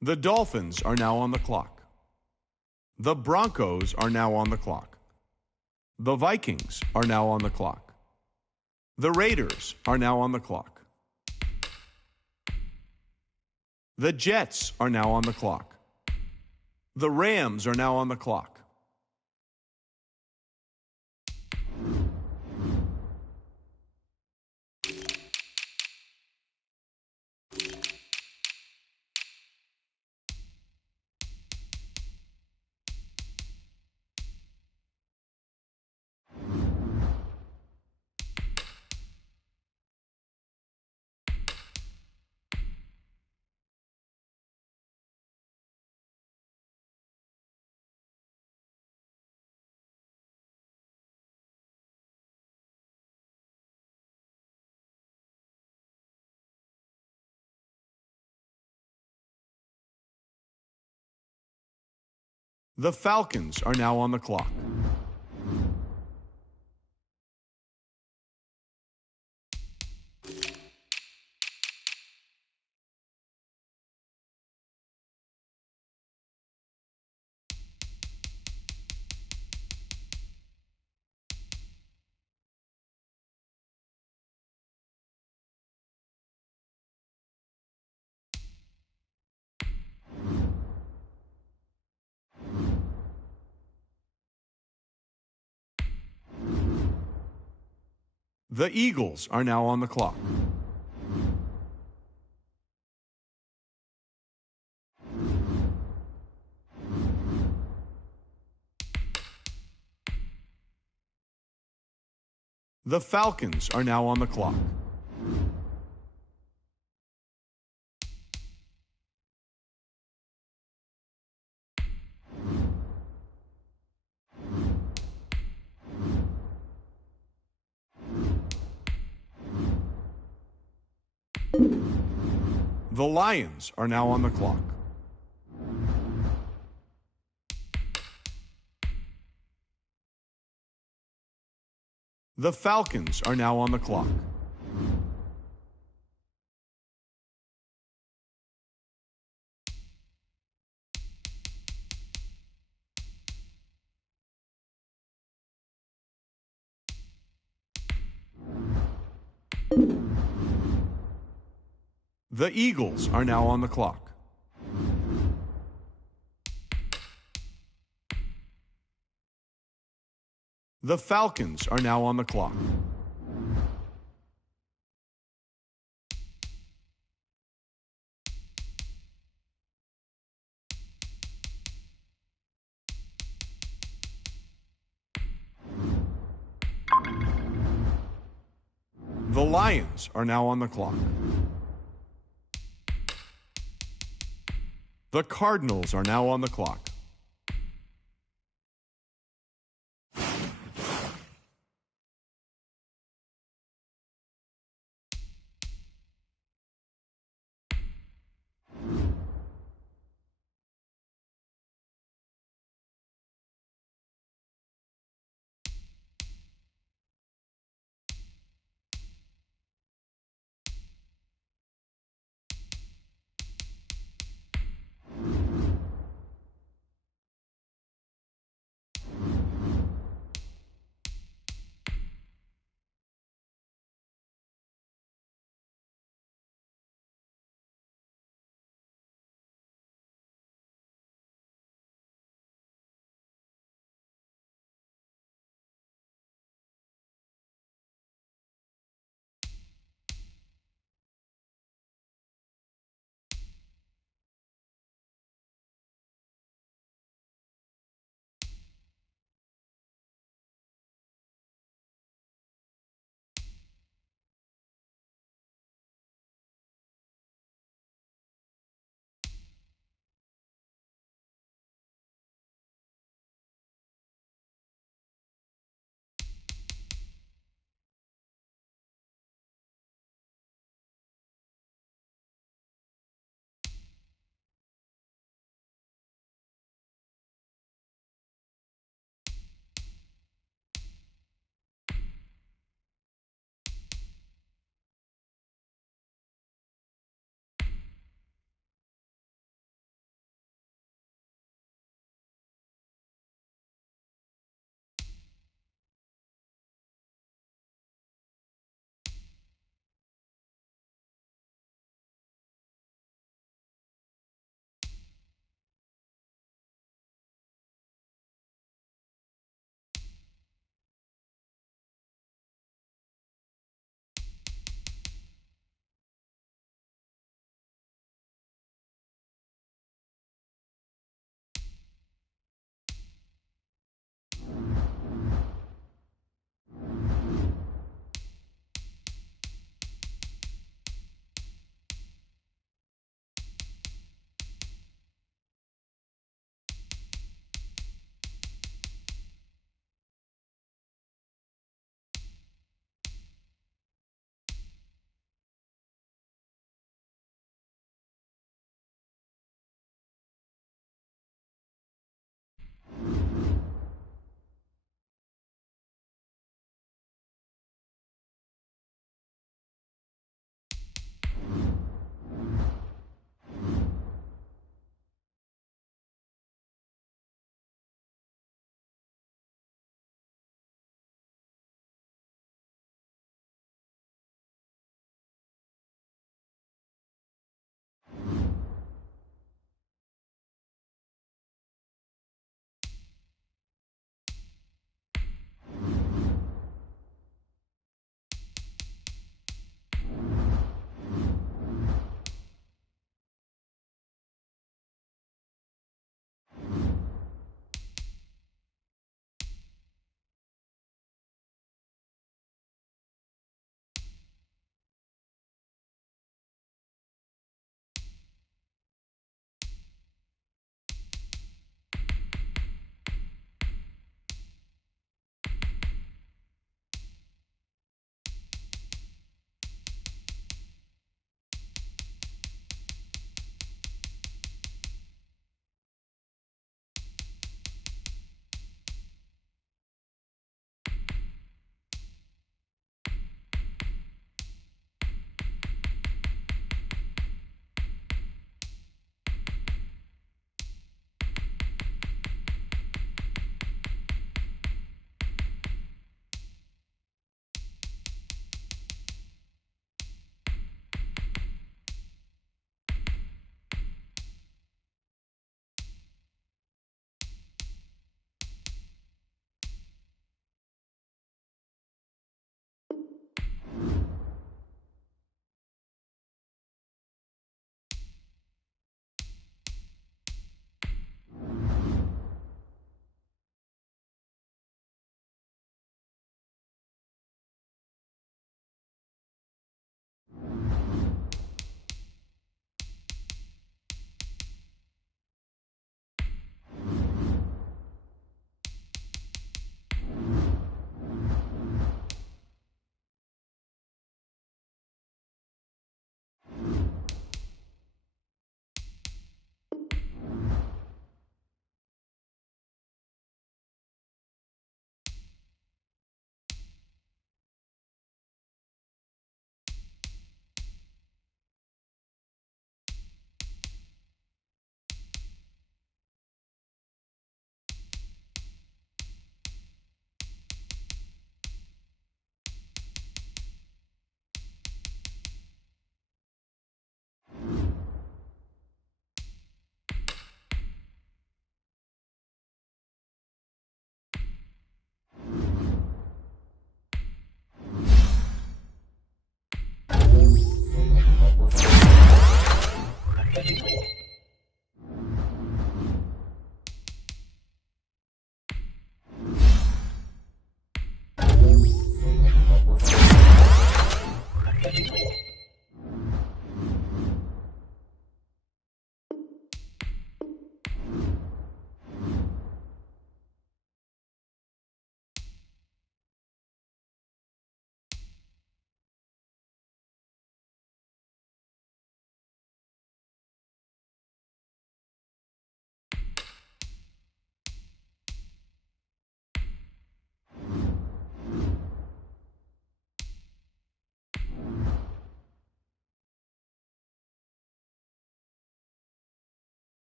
The Dolphins are now on the clock. The Broncos are now on the clock. The Vikings are now on the clock. The Raiders are now on the clock. The Jets are now on the clock. The Rams are now on the clock. The Falcons are now on the clock. The Eagles are now on the clock. The Falcons are now on the clock. The Lions are now on the clock. The Falcons are now on the clock. The Eagles are now on the clock. The Falcons are now on the clock. The Lions are now on the clock. The Cardinals are now on the clock.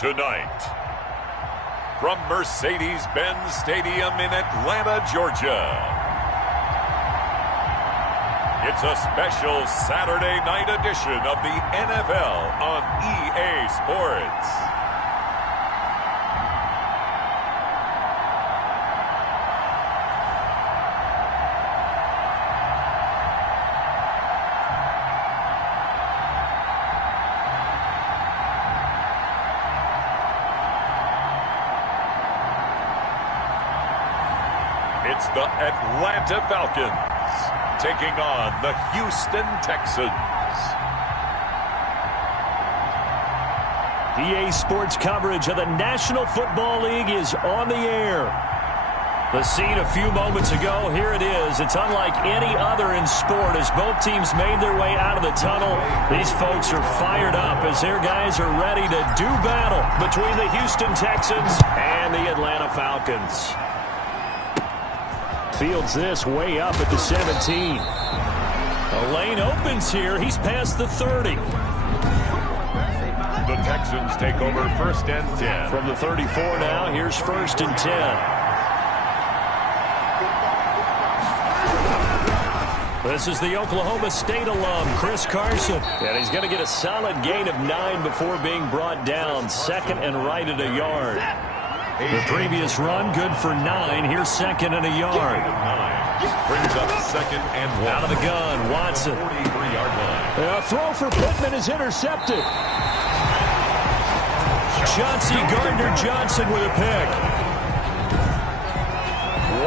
Tonight, from Mercedes-Benz Stadium in Atlanta, Georgia, it's a special Saturday night edition of the NFL on EA Sports. It's the Atlanta Falcons taking on the Houston Texans. EA Sports coverage of the National Football League is on the air. The scene a few moments ago, here it is. It's unlike any other in sport as both teams made their way out of the tunnel. These folks are fired up as their guys are ready to do battle between the Houston Texans and the Atlanta Falcons. Fields this way up at the 17. A lane opens here. He's past the 30. The Texans take over 1st and 10. From the 34 now, here's 1st and 10. This is the Oklahoma State alum, Chris Carson. And he's going to get a solid gain of 9 before being brought down. 2nd and right at a yard. The previous run, good for 9. Here's 2nd and a yard. Brings up 2nd and 1. Out of the gun, Watson. 43-yard line. A throw for Pittman is intercepted. Chauncey Gardner-Johnson with a pick.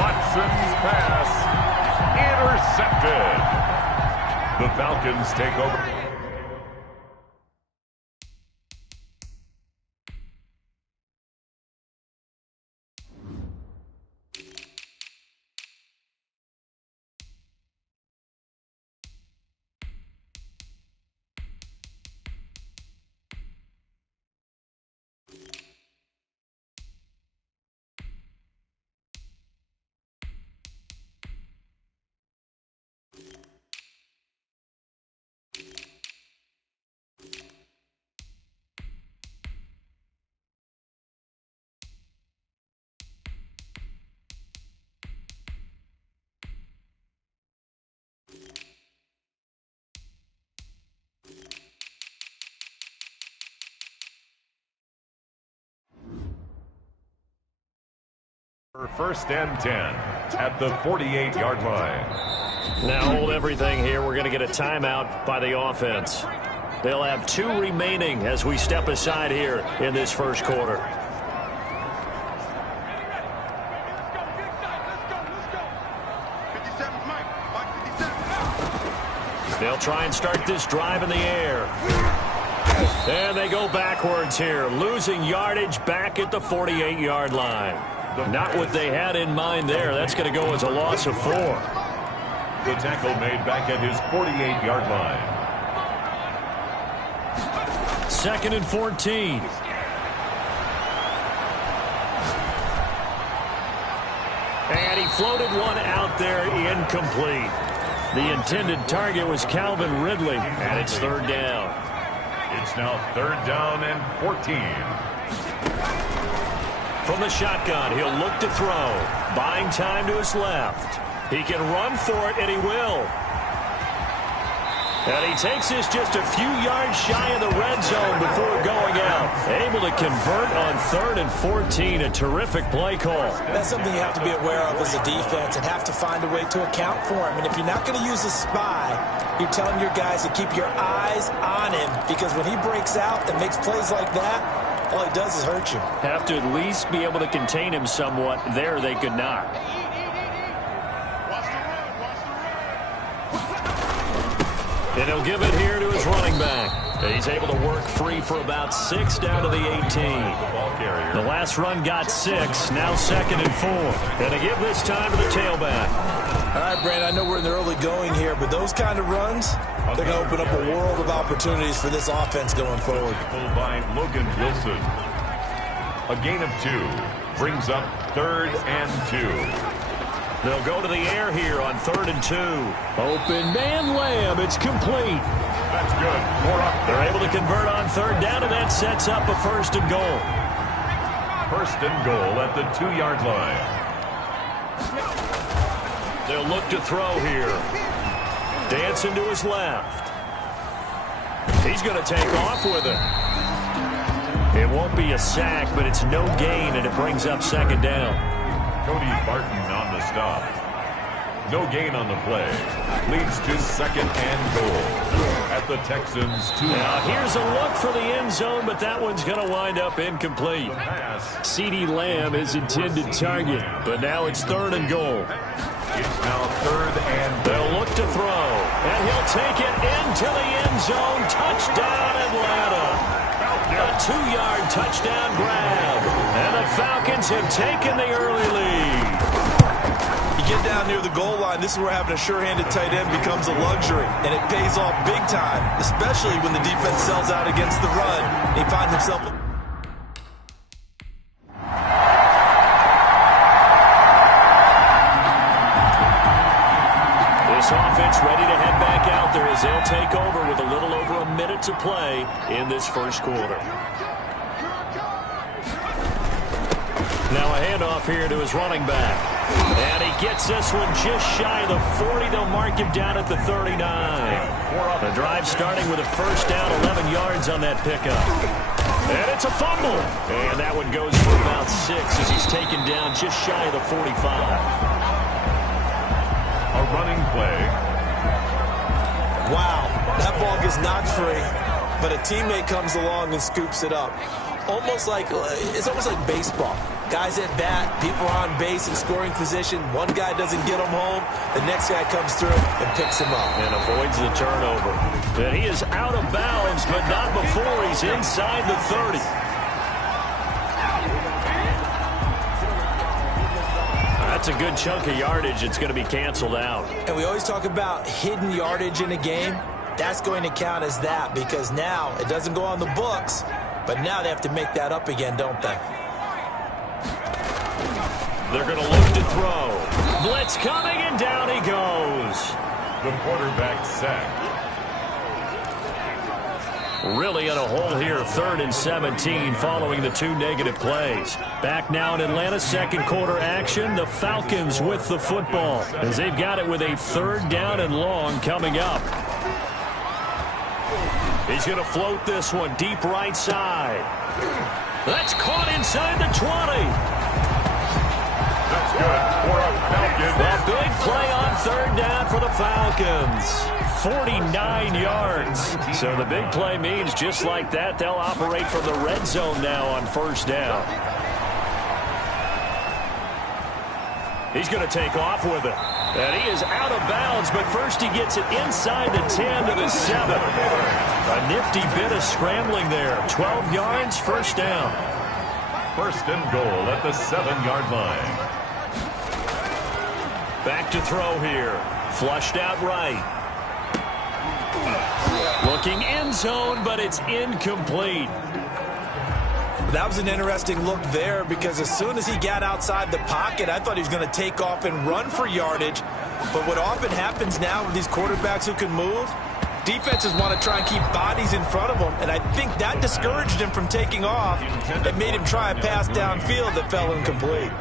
Watson's pass intercepted. The Falcons take over. First and 10 at the 48-yard line. Now hold everything here. We're going to get a timeout by the offense. They'll have 2 remaining as we step aside here in this first quarter. They'll try and start this drive in the air. And they go backwards here, losing yardage back at the 48-yard line. Not what they had in mind there. That's going to go as a loss of 4. The tackle made back at his 48-yard line. 2nd and 14. And he floated one out there, incomplete. The intended target was Calvin Ridley, and it's 3rd down. It's now 3rd down and 14. From the shotgun, he'll look to throw. Buying time to his left. He can run for it, and he will. And he takes this just a few yards shy of the red zone before going out. Able to convert on 3rd and 14. A terrific play call. That's something you have to be aware of as a defense and have to find a way to account for him. And if you're not going to use a spy, you're telling your guys to keep your eyes on him, because when he breaks out and makes plays like that, all he does is hurt you. Have to at least be able to contain him somewhat. There they could not. And he'll give it here to his running back. He's able to work free for about 6 down to the 18. The last run got 6. Now 2nd and 4. And to give this time to the tailback. All right, Brandon, I know we're in the early going here, but those kind of runs, they're going to open up a world of opportunities for this offense going forward. By Logan Wilson. A gain of 2 brings up 3rd and 2. They'll go to the air here on 3rd and 2. Open man Lamb. It's complete. That's good. They're able to convert on 3rd down, and that sets up a 1st and goal. 1st and goal at the 2-yard line. They'll look to throw here. Dancing to his left. He's going to take off with it. It won't be a sack, but it's no gain, and it brings up 2nd down. Cody Barton on the stop. No gain on the play. Leads to 2nd and goal at the Texans' 2. Now here's a look for the end zone, but that one's going to wind up incomplete. CeeDee Lamb is intended target, but now it's 3rd and goal. It's now 3rd and they'll look to throw, and he'll take it into the end zone. Touchdown, Atlanta. A 2-yard touchdown grab, and the Falcons have taken the early lead. You get down near the goal line, this is where having a sure-handed tight end becomes a luxury, and it pays off big time, especially when the defense sells out against the run. He finds himself... This offense ready to head back out there as they'll take over with a little over a minute to play in this 1st quarter. Now a handoff here to his running back. And he gets this one just shy of the 40. They'll mark him down at the 39. The drive starting with a 1st down, 11 yards on that pickup. And it's a fumble. And that one goes for about 6 as he's taken down just shy of the 45. a running play. Wow, that ball gets knocked free, but a teammate comes along and scoops it up. It's almost like baseball. Guys at bat, people are on base in scoring position. One guy doesn't get him home. The next guy comes through and picks him up. And avoids the turnover. And he is out of bounds, but not before he's inside the 30. That's a good chunk of yardage. It's going to be canceled out. And we always talk about hidden yardage in a game. That's going to count as that because now it doesn't go on the books, but now they have to make that up again, don't they? They're going to look to throw. Blitz coming, and down he goes. The quarterback sacked. Really in a hole here, 3rd and 17 following the 2 negative plays. Back now in Atlanta, 2nd quarter action. The Falcons with the football as they've got it with a 3rd down and long coming up. He's going to float this one deep right side. That's caught inside the 20. That's good for a Falcon. A big play on 3rd down for the Falcons. 49 yards. So the big play means just like that, they'll operate from the red zone now on 1st down. He's going to take off with it. And he is out of bounds, but first he gets it inside the 10 to the 7. A nifty bit of scrambling there. 12 yards, 1st down. 1st and goal at the 7-yard line. Back to throw here. Flushed out right. Looking end zone, but it's incomplete. That was an interesting look there because as soon as he got outside the pocket, I thought he was going to take off and run for yardage. But what often happens now with these quarterbacks who can move, defenses want to try and keep bodies in front of them, and I think that discouraged him from taking off. It made him try a pass downfield that fell incomplete.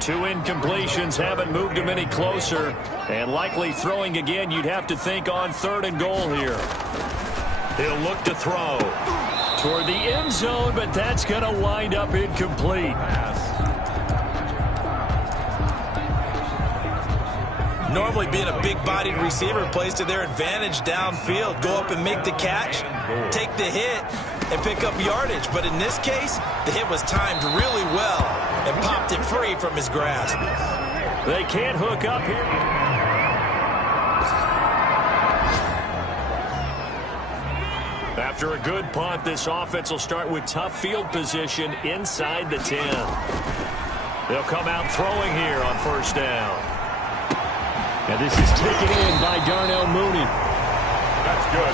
2 incompletions haven't moved him any closer, and likely throwing again, you'd have to think on 3rd and goal here. He'll look to throw toward the end zone, but that's going to wind up incomplete. Normally being a big-bodied receiver plays to their advantage downfield. Go up and make the catch, take the hit, and pick up yardage. But in this case, the hit was timed really well and popped it free from his grasp. They can't hook up here. After a good punt, this offense will start with tough field position inside the 10. They'll come out throwing here on 1st down. And this is taken in by Darnell Mooney. That's good.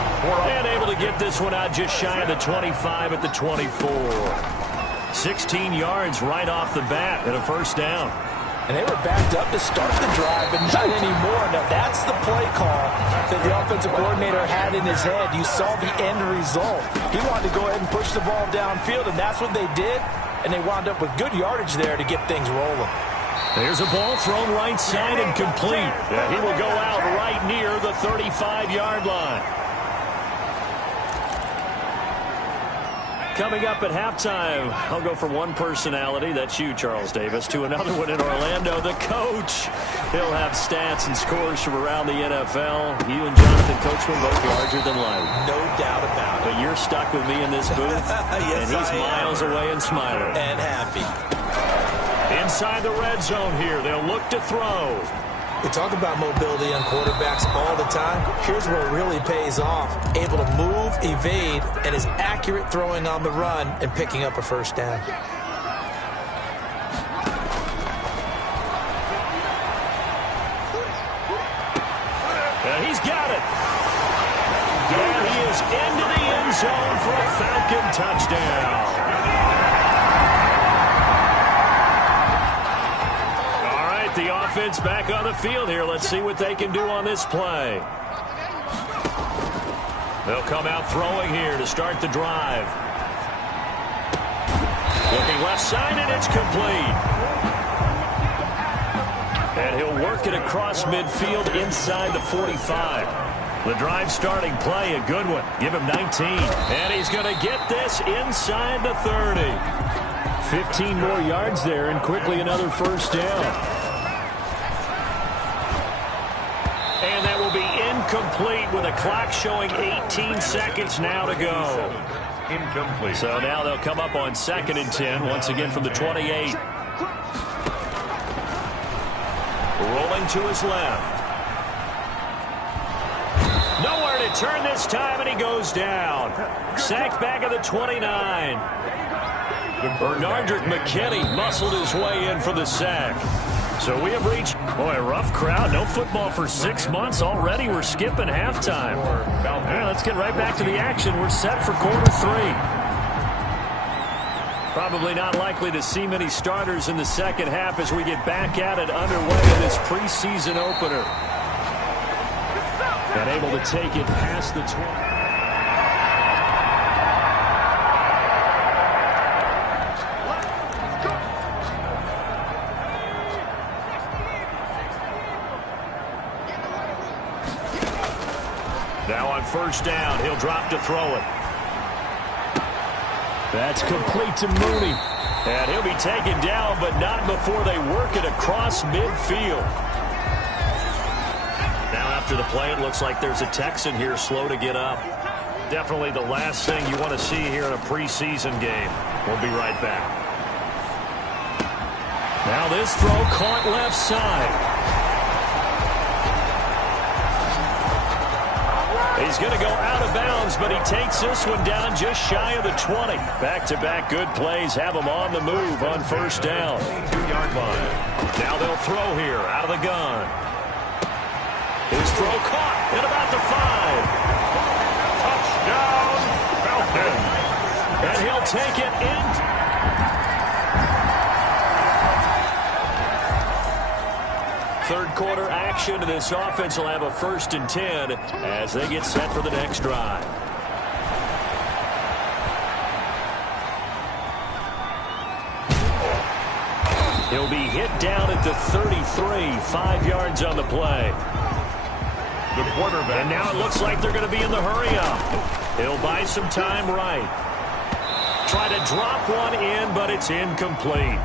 And able to get this one out just shy of the 25 at the 24. 16 yards right off the bat and a 1st down. And they were backed up to start the drive, but not anymore. Now, that's the play call that the offensive coordinator had in his head. You saw the end result. He wanted to go ahead and push the ball downfield, and that's what they did. And they wound up with good yardage there to get things rolling. There's a ball thrown right side and complete. He will go out right near the 35-yard line. Coming up at halftime, I'll go from one personality, that's you, Charles Davis, to another one in Orlando, the coach. He'll have stats and scores from around the NFL. You and Jonathan Coachman both larger than life. No doubt about it. But you're stuck with me in this booth, yes, and he's miles away and smiling. And happy. Inside the red zone here, they'll look to throw. We talk about mobility on quarterbacks all the time. Here's where it really pays off. Able to move, evade, and is accurate throwing on the run and picking up a first down. And he's got it. And he is into the end zone for a Falcon touchdown. The offense back on the field here. Let's see what they can do on this play. They'll come out throwing here to start the drive. Looking left side, and it's complete. And he'll work it across midfield inside the 45. The drive starting play, a good one. Give him 19. And he's going to get this inside the 30. 15 more yards there, and quickly another first down. And that will be incomplete with a clock showing 18 seconds now to go. Incomplete. So now they'll come up on 2nd and 10, once again from the 28. Rolling to his left. Nowhere to turn this time, and he goes down. Sacked back at the 29. Bernardrick McKinney muscled his way in for the sack. So we have reached, boy, a rough crowd. No football for 6 months already. We're skipping halftime. All right, let's get right back to the action. We're set for quarter 3. Probably not likely to see many starters in the second half as we get back at it underway in this preseason opener. And able to take it past the 20. Now on first down, he'll drop to throw it. That's complete to Mooney. And he'll be taken down, but not before they work it across midfield. Now after the play, it looks like there's a Texan here slow to get up. Definitely the last thing you want to see here in a preseason game. We'll be right back. Now this throw caught left side. He's going to go out of bounds, but he takes this one down just shy of the 20. Back-to-back good plays have him on the move on first down. 2-yard line. Now they'll throw here out of the gun. His throw caught at about the 5. Touchdown, Falcons. And he'll take it in. Third quarter action, and this offense will have a 1st and 10 as they get set for the next drive. He'll be hit down at the 33, 5 yards on the play. The quarterback. And now it looks like they're going to be in the hurry-up. He'll buy some time right. Try to drop one in, but it's incomplete.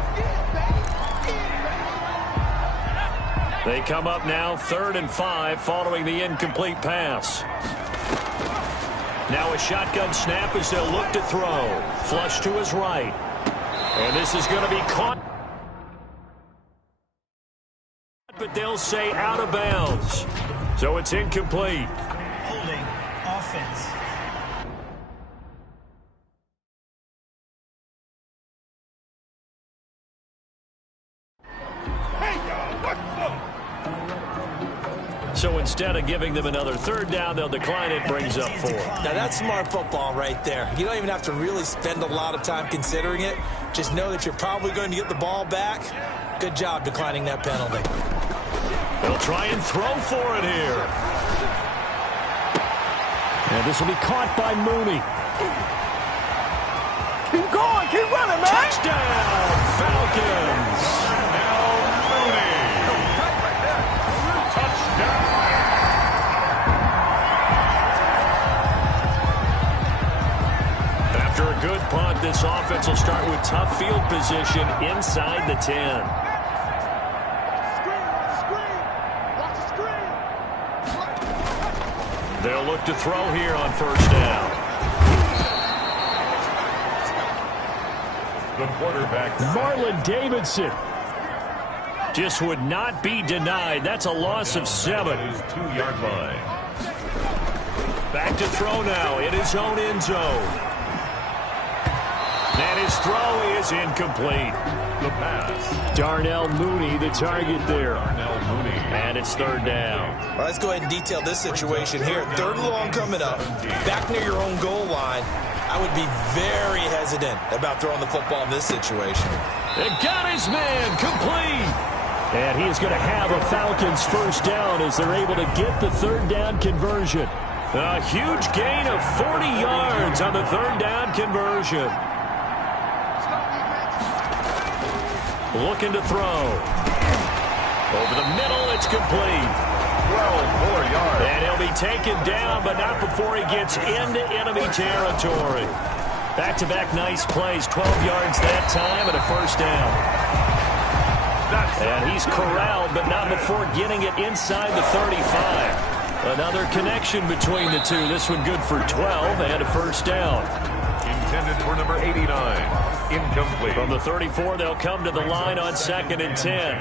They come up now 3rd and 5 following the incomplete pass. Now a shotgun snap as they'll look to throw. Flush to his right. And this is going to be caught. But they'll say out of bounds. So it's incomplete. Holding offense. So instead of giving them another 3rd down, they'll decline it, brings up 4. Now, that's smart football right there. You don't even have to really spend a lot of time considering it. Just know that you're probably going to get the ball back. Good job declining that penalty. They'll try and throw for it here. And this will be caught by Mooney. Keep going. Keep running, man. Touchdown, Falcons. Now Mooney. Touchdown. After a good punt, this offense will start with tough field position inside the 10. They'll look to throw here on first down. The quarterback, Marlon Davidson just would not be denied. That's a loss of 7. his 2-yard line. Back to throw now in his own end zone. And his throw is incomplete. The pass. Darnell Mooney, the target there. Darnell Mooney. And it's third down. Well, let's go ahead and detail this situation here. Third and long coming up. Back near your own goal line. I would be very hesitant about throwing the football in this situation. They got his man complete. And he is going to have a Falcons first down as they're able to get the third down conversion. A huge gain of 40 yards on the third down conversion. Looking to throw. Over the middle, it's complete. 12 more yards. And he'll be taken down, but not before he gets into enemy territory. Back-to-back nice plays, 12 yards that time and a first down. And he's corralled, but not before getting it inside the 35. Another connection between the two. This one good for 12 and a first down. Intended for number 89. Incomplete. From the 34, they'll come to the line on 2nd and 10.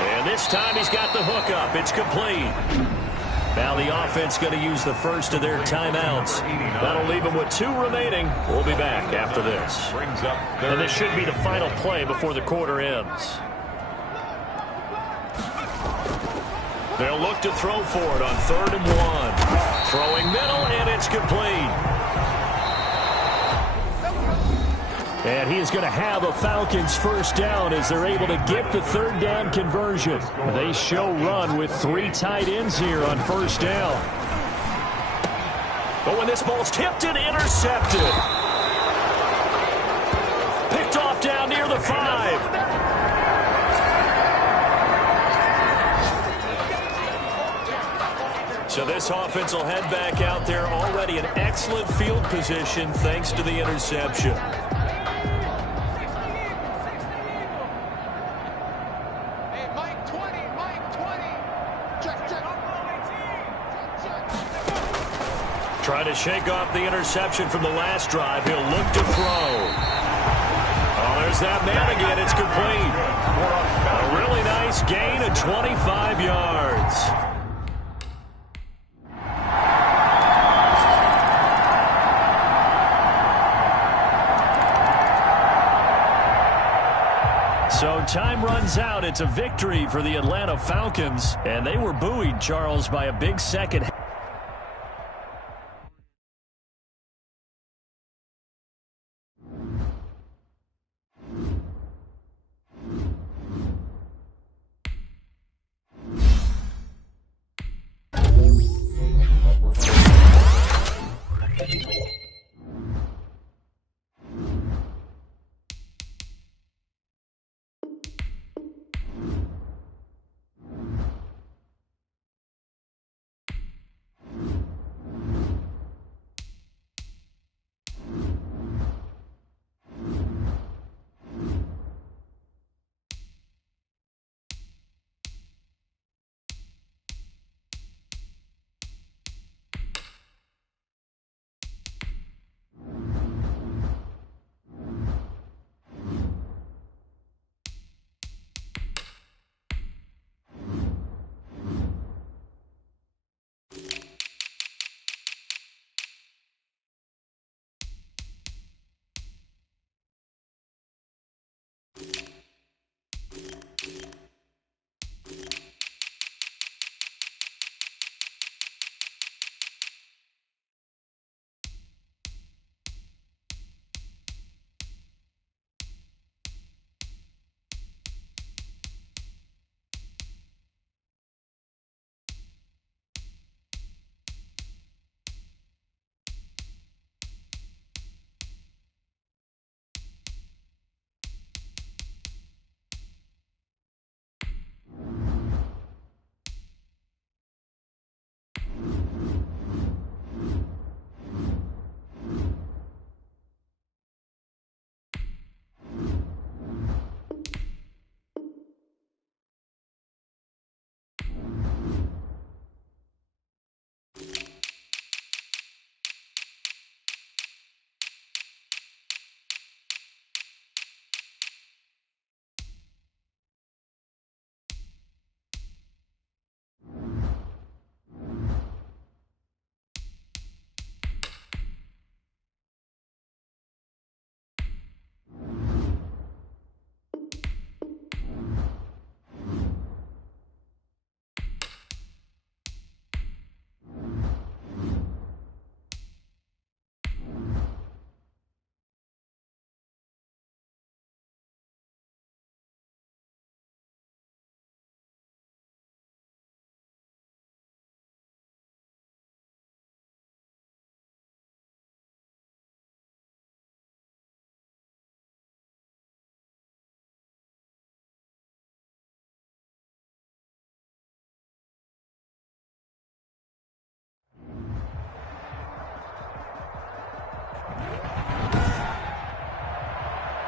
And this time he's got the hook up. It's complete. Now the offense going to use the first of their timeouts. That'll leave them with 2 remaining. We'll be back after this. Brings up And this should be the final play before the quarter ends. They'll look to throw for it on 3rd and 1. Throwing middle, and it's complete. And he is going to have a Falcons first down as they're able to get the third down conversion. They show run with 3 tight ends here on first down. But when this ball's tipped and intercepted. Picked off down near the 5. So this offense will head back out there already in excellent field position thanks to the interception. Hey, Mike 20, Mike 20. Check. Trying to shake off the interception from the last drive. He'll look to throw. Oh, there's that man again. It's complete. A really nice gain of 25 yards. So time runs out. It's a victory for the Atlanta Falcons. And they were buoyed, Charles, by a big second half.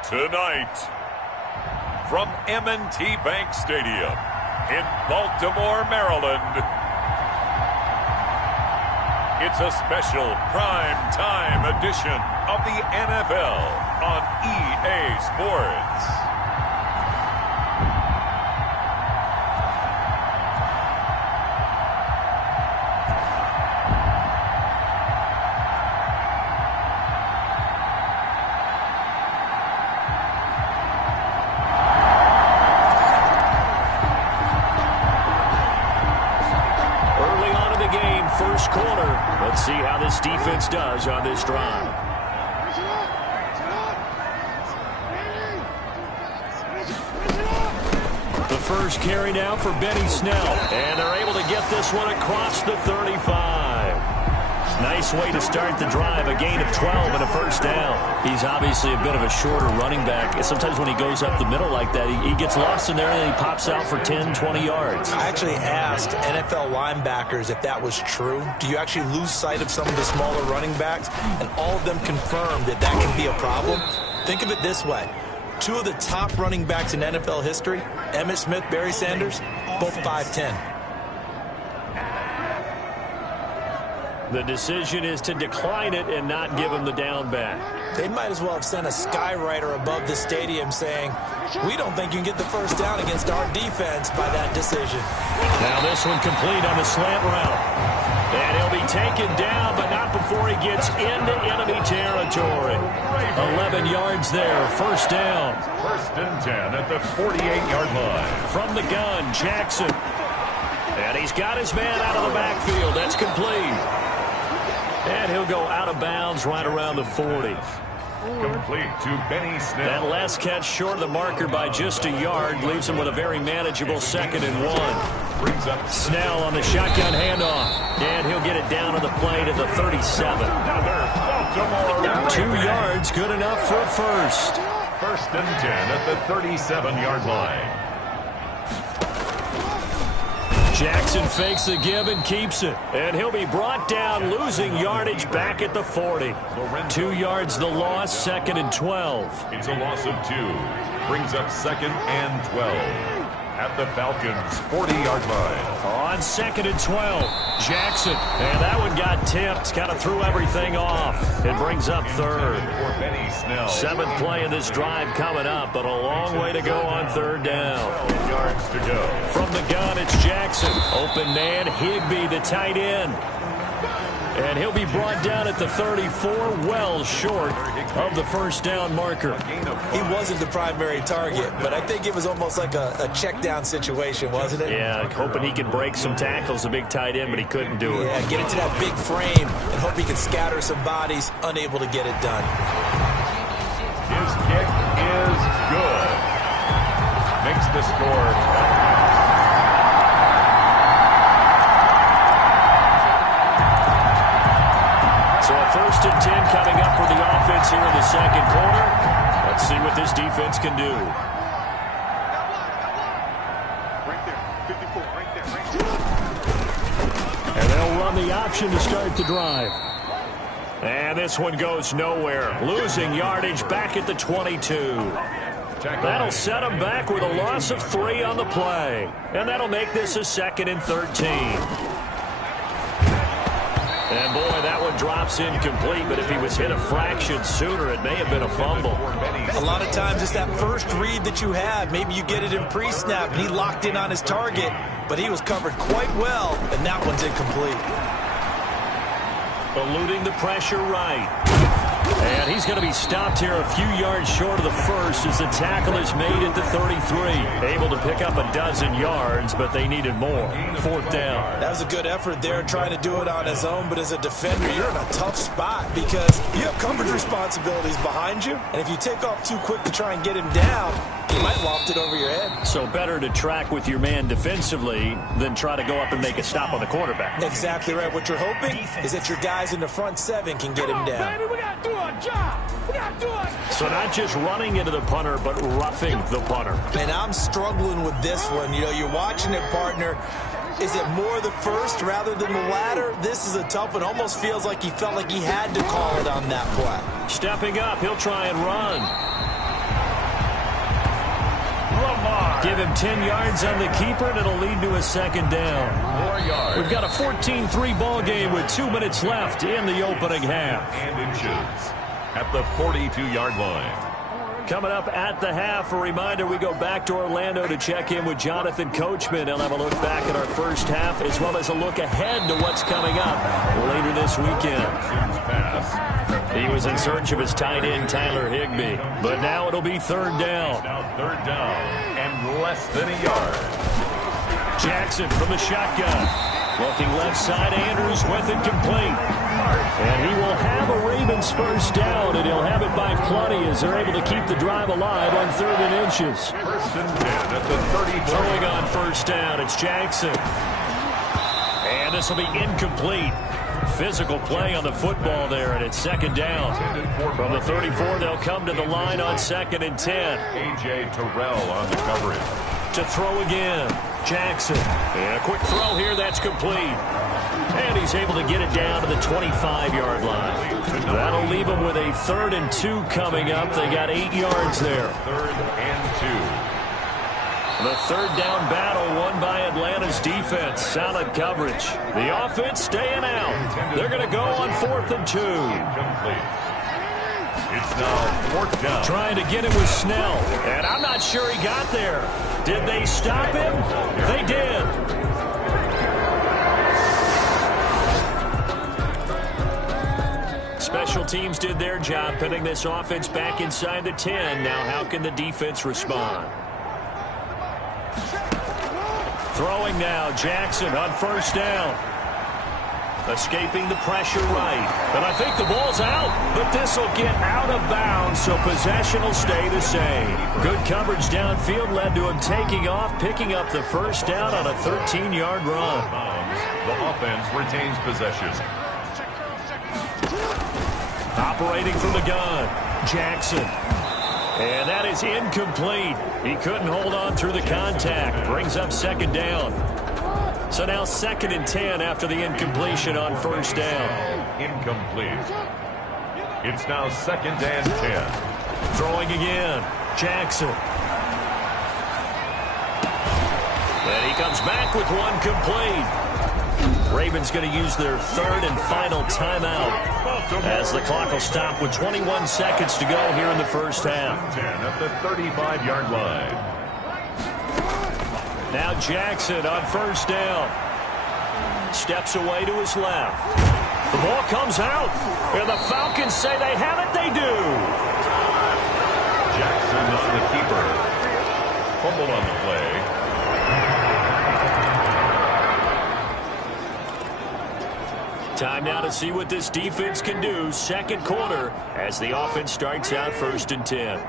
Tonight, from M&T Bank Stadium in Baltimore, Maryland, it's a special prime time edition of the NFL on EA Sports. First quarter. Let's see how this defense does on this drive. The first carry now for Benny Snell. And they're able to get this one across the 35. Nice way to start the drive. A gain of 12 and a first down. He's obviously a bit of a shorter running back. Sometimes when he goes up the middle like that, he gets lost in there and then he pops out for 10, 20 yards. I actually asked NFL linebackers if that was true. Do you actually lose sight of some of the smaller running backs? And all of them confirmed that that can be a problem. Think of it this way. Two of the top running backs in NFL history, Emmitt Smith, Barry Sanders, both 5'10". The decision is to decline it and not give him the down back. They might as well have sent a skywriter above the stadium saying, we don't think you can get the first down against our defense by that decision. Now this one complete on the slant route. And he'll be taken down, but not before he gets into enemy territory. 11 yards there, first down. First and 10 at the 48-yard line. From the gun, Jackson. And he's got his man out of the backfield. That's complete. And he'll go out of bounds right around the 40. Complete to Benny Snell. That last catch short of the marker by just a yard leaves him with a very manageable 2nd and 1. Brings up Snell on the shotgun handoff. And he'll get it down to the play to the 37. 2 yards, good enough for a first. First and 10 at the 37-yard line. Jackson fakes the give and keeps it. And he'll be brought down, losing yardage back at the 40. 2 yards the loss, 2nd and 12. It's a loss of 2. Brings up 2nd and 12. At the Falcons' 40-yard line. On 2nd and 12, Jackson. And that one got tipped, kind of threw everything off. It brings up 3rd. 7th play of this drive coming up, but a long way to go on 3rd down. 12 yards to go. From the gun, it's Jackson. Open man, Higbee, the tight end. And he'll be brought down at the 34, well short of the first down marker. He wasn't the primary target, but I think it was almost like a check down situation, wasn't it? Yeah, hoping he could break some tackles, a big tight end, but he couldn't do it. Yeah, get into that big frame and hope he can scatter some bodies, unable to get it done. His kick is good. Makes the score. So a 1st and 10 coming up for the offense here in the 2nd quarter. Let's see what this defense can do. Right there, 54, right there. And they'll run the option to start the drive. And this one goes nowhere. Losing yardage back at the 22. That'll set them back with a loss of 3 on the play. And that'll make this a 2nd and 13. And boy, that one drops incomplete, but if he was hit a fraction sooner, it may have been a fumble. A lot of times it's that first read that you have. Maybe you get it in pre-snap, and he locked in on his target, but he was covered quite well, and that one's incomplete. Eluding the pressure right. And he's going to be stopped here a few yards short of the first as the tackle is made at the 33. Able to pick up a dozen yards, but they needed more. 4th down. That was a good effort there, trying to do it on his own, but as a defender, you're in a tough spot because you have coverage responsibilities behind you, and if you take off too quick to try and get him down, you might loft it over your head. So better to track with your man defensively than try to go up and make a stop on the quarterback. Exactly right. What you're hoping is that your guys in the front 7 can get him down. Baby, we gotta do our job. We gotta do it. So not just running into the punter, but roughing the punter. And I'm struggling with this one. You know, you're watching it, partner. Is it more the first rather than the latter? This is a tough one. Almost feels like he felt like he had to call it on that play. Stepping up, he'll try and run. give him 10 yards on the keeper, and it'll lead to a second down. 4 yards. We've got a 14-3 ball game with 2 minutes left in the opening half. And inches at the 42-yard line. Coming up at the half, a reminder, we go back to Orlando to check in with Jonathan Coachman. He'll have a look back at our first half as well as a look ahead to what's coming up later this weekend. He was in search of his tight end, Tyler Higbee. But now it'll be third down. Now third down and less than a yard. Jackson from the shotgun. Looking left side, Andrews with it complete. And he will have a Ravens first down, and he'll have it by plenty as they're able to keep the drive alive on 3rd and inches. First and 10 at the 30. Throwing on first down, it's Jackson. And this will be incomplete. Physical play on the football there, and it's second down. From the 34, they'll come to the line on 2nd and 10. A.J. Terrell on the coverage. To throw again, Jackson. And a quick throw here, that's complete. And he's able to get it down to the 25-yard line. That'll leave him with a 3rd and 2 coming up. They got 8 yards there. 3rd and 2. The third down battle won by Atlanta's defense. Solid coverage. The offense staying out. They're going to go on 4th and 2. Incomplete. It's now 4th down. Trying to get it with Snell. And I'm not sure he got there. Did they stop him? They did. Special teams did their job, putting this offense back inside the 10. Now how can the defense respond? Throwing now, Jackson on first down. Escaping the pressure right. But I think the ball's out. But this will get out of bounds, so possession will stay the same. Good coverage downfield led to him taking off, picking up the first down on a 13-yard run. The offense retains possession. Operating from the gun, Jackson. And that is incomplete. He couldn't hold on through the contact. Brings up second down. So now 2nd and 10 after the incompletion on first down. Incomplete. It's now 2nd and 10. Throwing again, Jackson. And he comes back with one complete. Ravens going to use their 3rd and final timeout as the clock will stop with 21 seconds to go here in the first half. 10 at the 35-yard line. Now Jackson on first down. Steps away to his left. The ball comes out, and the Falcons say they have it. They do. Jackson on the keeper. Fumble on the play. Time now to see what this defense can do. Second quarter as the offense starts out 1st and 10.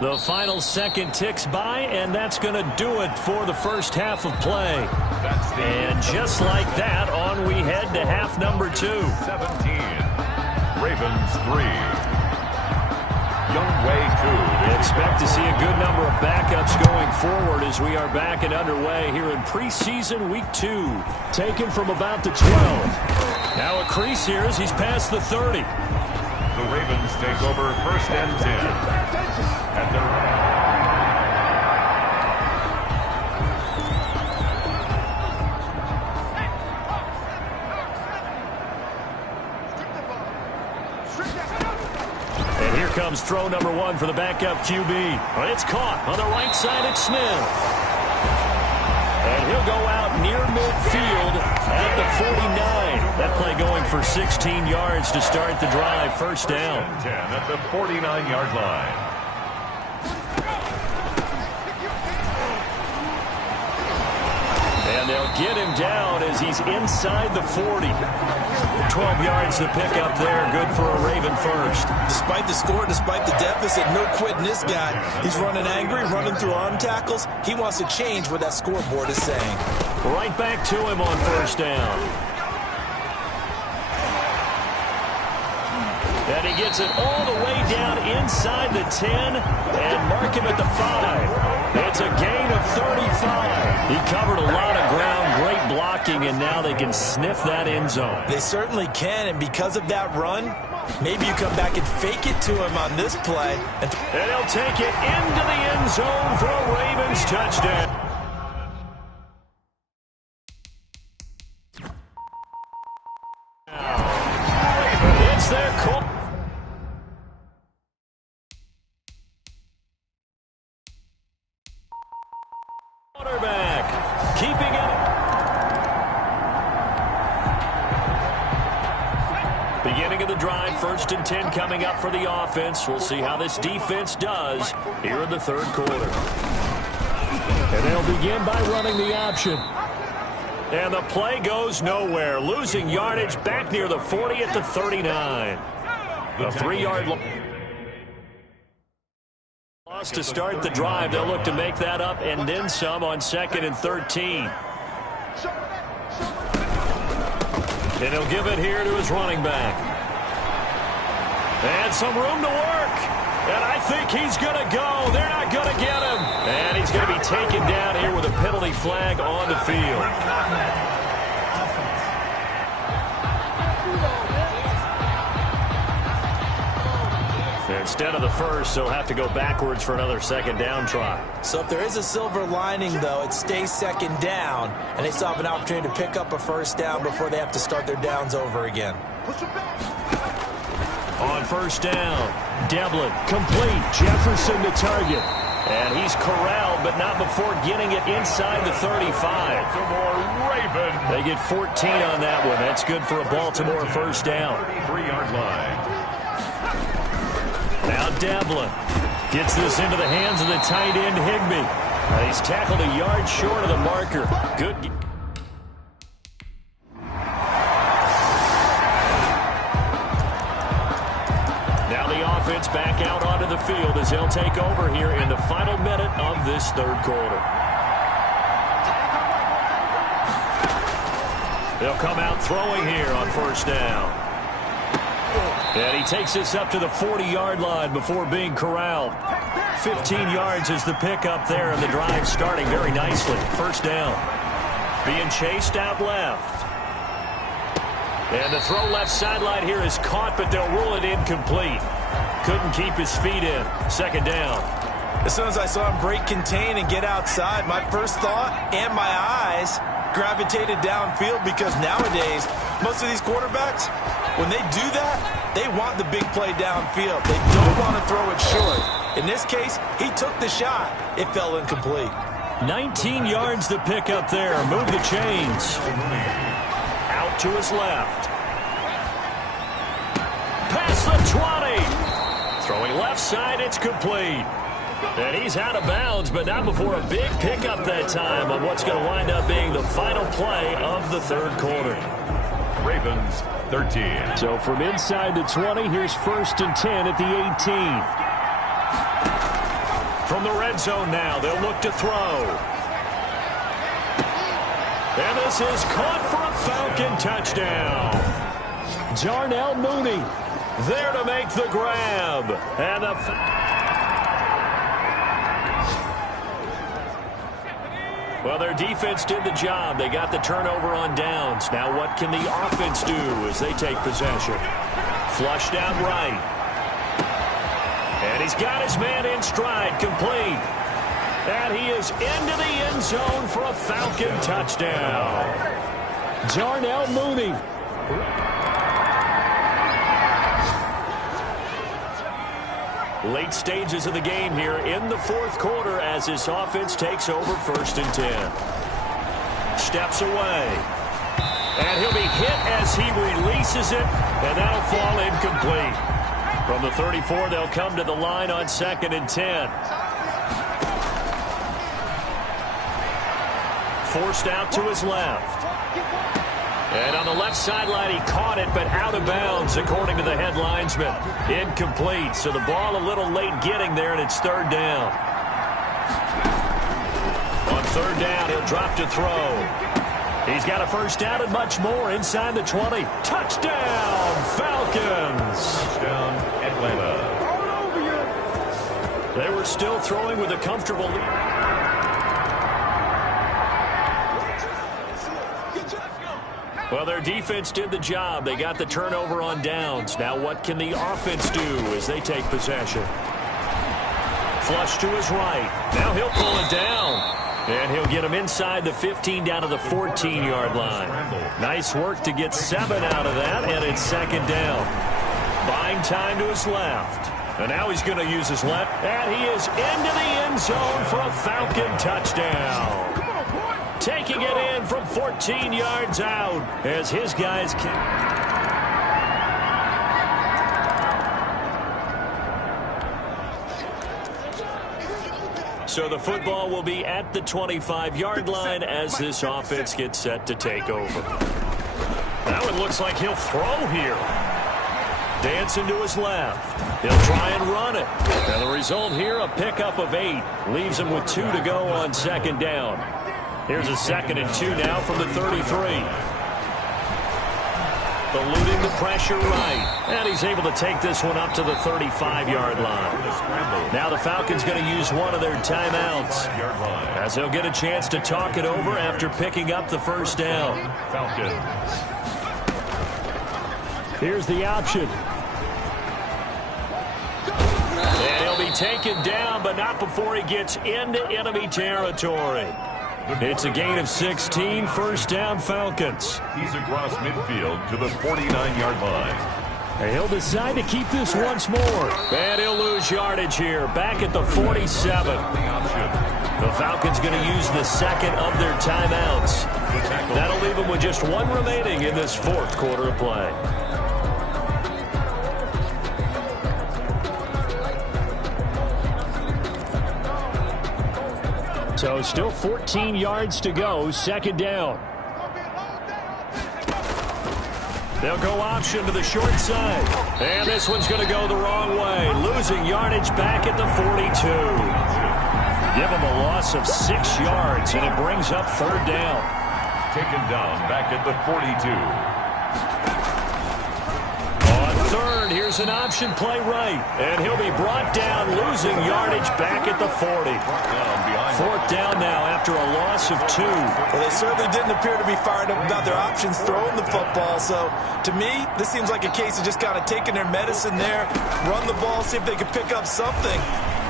The final second ticks by, and that's going to do it for the first half of play. And just like that, on we head to half number 2. 17. Ravens 3. Youngway 2. Expect to see a good number of backups going forward as we are back and underway here in preseason week 2. Taken from about the 12. Now a crease here as he's past the 30. The Ravens take over 1st and 10. At their And here comes throw number 1 for the backup QB. It's caught on the right side at Smith. And he'll go out near midfield at the 49. That play going for 16 yards to start the drive. First down. 10 at the 49-yard line. And they'll get him down as he's inside the 40. 12 yards to pick up there. Good for a Raven first. Despite the score, despite the deficit, no quitting this guy. He's running angry, running through arm tackles. He wants to change what that scoreboard is saying. Right back to him on first down. And he gets it all the way down inside the 10 and mark him at the 5. It's a gain of 35. He covered a lot of ground, great blocking, and now they can sniff that end zone. They certainly can, and because of that run, Maybe you come back and fake it to him on this play. And he'll take it into the end zone for a Ravens touchdown. It's their call. Quarterback keeping it. Beginning of the drive, 1st and 10 coming up for the offense. We'll see how this defense does here in the third quarter. And they'll begin by running the option. And the play goes nowhere. Losing yardage back near the 40 at the 39. A 3-yard loss to start the drive. They'll look to make that up and then some on 2nd and 13. And he'll give it here to his running back. And some room to work. And I think he's going to go. They're not going to get him. And he's going to be taken down here with a penalty flag on the field. Instead of the first, they'll have to go backwards for another 2nd down try. So if there is a silver lining, though, it stays 2nd down, and they still have an opportunity to pick up a 1st down before they have to start their downs over again. On 1st down, Devlin Complete. Jefferson to target. and he's corralled, but not before getting it inside the 35. They get 14 on that one. That's good for a Baltimore 1st down. 33-yard line. Now Devlin gets this into the hands of the tight end Higbee. He's tackled a yard short of the marker. Good. Now the offense back out onto the field as they'll take over here in the final minute of this third quarter. They'll come out throwing here on 1st down. And he takes this up to the 40-yard line before being corralled. 15 yards is the pickup there, and the drive starting very nicely. 1st down. Being chased out left. And the throw left sideline here is caught, but they'll rule it incomplete. Couldn't keep his feet in. 2nd down. As soon as I saw him break contain and get outside, my first thought and my eyes gravitated downfield, because nowadays, most of these quarterbacks, when they do that, they want the big play downfield. They don't want to throw it short. In this case, he took the shot. It fell incomplete. 19 yards to pick up there. Move the chains. Out to his left. Past the 20. Throwing left side, it's complete. And he's out of bounds, but not before a big pickup that time on what's going to wind up being the final play of the third quarter. Ravens 13. So from inside the 20, here's 1st and 10 at the 18. From the red zone now, they'll look to throw. And this is caught for a Falcon touchdown. Darnell Mooney there to make the grab. And the well, their defense did the job. They got the turnover on downs. Now what can the offense do as they take possession? Flushed out right. And he's got his man in stride, complete. And he is into the end zone for a Falcon touchdown. Darnell Mooney. Late stages of the game here in the fourth quarter as this offense takes over 1st and 10. Steps away. And he'll be hit as he releases it, and that'll fall incomplete. From the 34, they'll come to the line on 2nd and 10. Forced out to his left. And on the left sideline, he caught it, but out of bounds, according to the head linesman. Incomplete, so the ball a little late getting there, and it's 3rd down. On 3rd down, he'll drop to throw. He's got a 1st down and much more inside the 20. Touchdown, Falcons! Touchdown, Atlanta. They were still throwing with a comfortable lead. Well, their defense did the job. They got the turnover on downs. Now what can the offense do as they take possession? Flush to his right. Now he'll pull it down. And he'll get him inside the 15 down to the 14-yard line. Nice work to get 7 out of that, and it's second down. Buying time to his left. And now he's going to use his left. And he is into the end zone for a Falcon touchdown. Taking it in from 14 yards out as his guys can. So the football will be at the 25-yard line as this offense gets set to take over. Now it looks like he'll throw here. Dancing to his left. He'll try and run it. And the result here, a pickup of 8. Leaves him with 2 to go on second down. Here's a 2nd and 2 now from the 33. Eluding the pressure right. And he's able to take this one up to the 35-yard line. Now the Falcons going to use one of their timeouts as they'll get a chance to talk it over after picking up the first down. Here's the option. And he'll be taken down, but not before he gets into enemy territory. It's a gain of 16, first down Falcons. He's across midfield to the 49-yard line. And he'll decide to keep this once more. And he'll lose yardage here, back at the 47. The Falcons going to use the 2nd of their timeouts. That'll leave them with just 1 remaining in this 4th quarter of play. So still 14 yards to go, 2nd down. They'll go option to the short side. And this one's going to go the wrong way. Losing yardage back at the 42. Give them a loss of 6 yards, and it brings up 3rd down. Taken down back at the 42. On 3rd, here's an option play right. And he'll be brought down, losing yardage back at the 40. 4th down now after a loss of 2. Well, they certainly didn't appear to be fired up about their options throwing the football. So, to me, this seems like a case of just kind of taking their medicine there, run the ball, see if they could pick up something.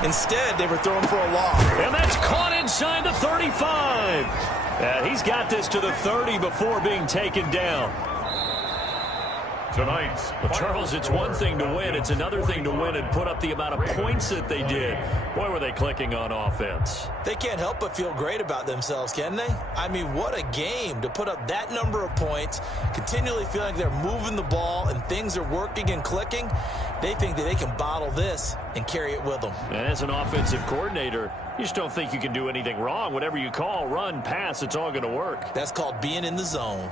Instead, they were throwing for a loss. And that's caught inside the 35. And he's got this to the 30 before being taken down. Tonight's Well, Charles, it's one thing to win. It's another thing to win and put up the amount of points that they did. Boy, were they clicking on offense. They can't help but feel great about themselves, can they? I mean, what a game to put up that number of points, continually feeling like they're moving the ball and things are working and clicking. They think that they can bottle this and carry it with them. And as an offensive coordinator, you just don't think you can do anything wrong. Whatever you call, run, pass, it's all going to work. That's called being in the zone.